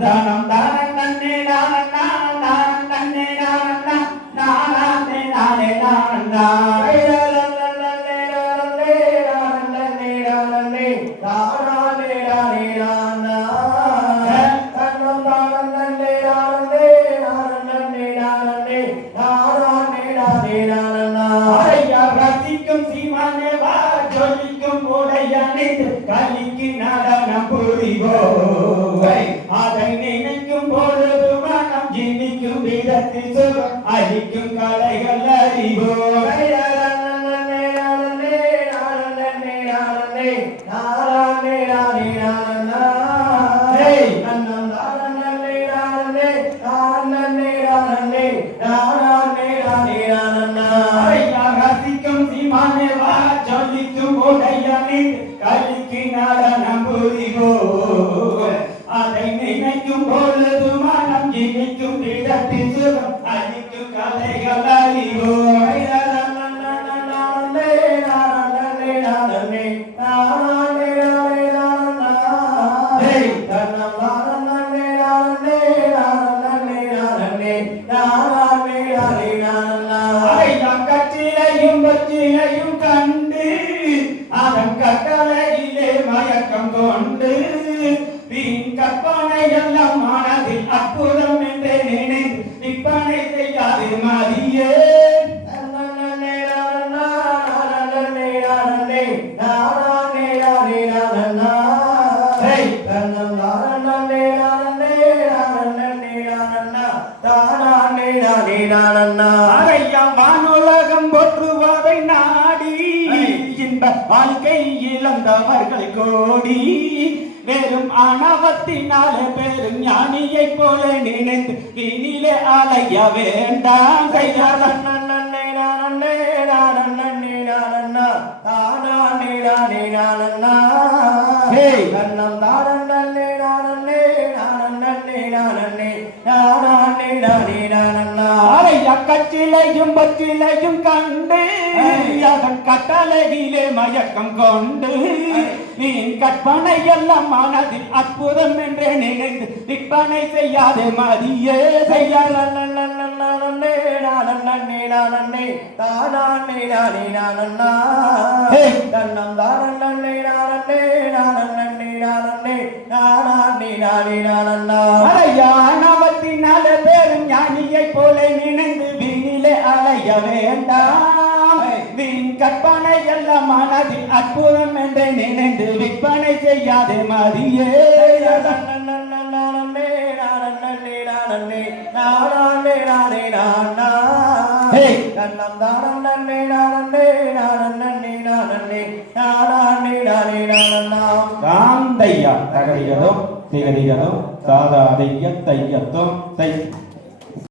ದಾನ ஜொலிக்கும் உடையணி கலிக்கு நடனம் புரிவோய் அதை நினைக்கும் பொழுது மனம் ஜினிக்கும் விதத்தில் அழிக்கும் கலைகள் அறிவோய் Hey! ஐயா சீமானே வா ஜொலிக்கும் உடையணி கலிக்கு நடனம் புரிவோய் அதை நினைக்கும் போது கட்டிலையும் கண்டு அதன் கட்டளையிலே மயக்கம் கொண்டு வீண் கற்பனை எல்லாம் மனதில் அற்புதம் என்று நினைந்து விற்பனை செய்யாது மதியே. அரையா வானுலகம் போற்று இன்ப வாழ்க்கை இழந்தவர்கள் கோடி. வெறும் ஆணவத்தினாலே பெரும் ஞானியை போல நினைந்து வீணிலே அலைய வேண்டாம். கையாள Hey! ஐயா கச்சிலையும் பச்சிலையும் கண்டு அதன் கட்டளையிலே மயக்கம் கொண்டு நீன் கற்பனை எல்லாம் மனதில் அற்புதம் என்றே நினைந்து விற்பனை செய்யாதே மதியே. செய்யாத. வேண்டாம் வீண் கற்பனை எல்லாம் மனதில் அற்புதம் என்று நினைந்து விற்பனை செய்யாதே மதியே. காந்தையா தகதிகளும் திகதிகளும் சாதாதைய தையத்தும் தை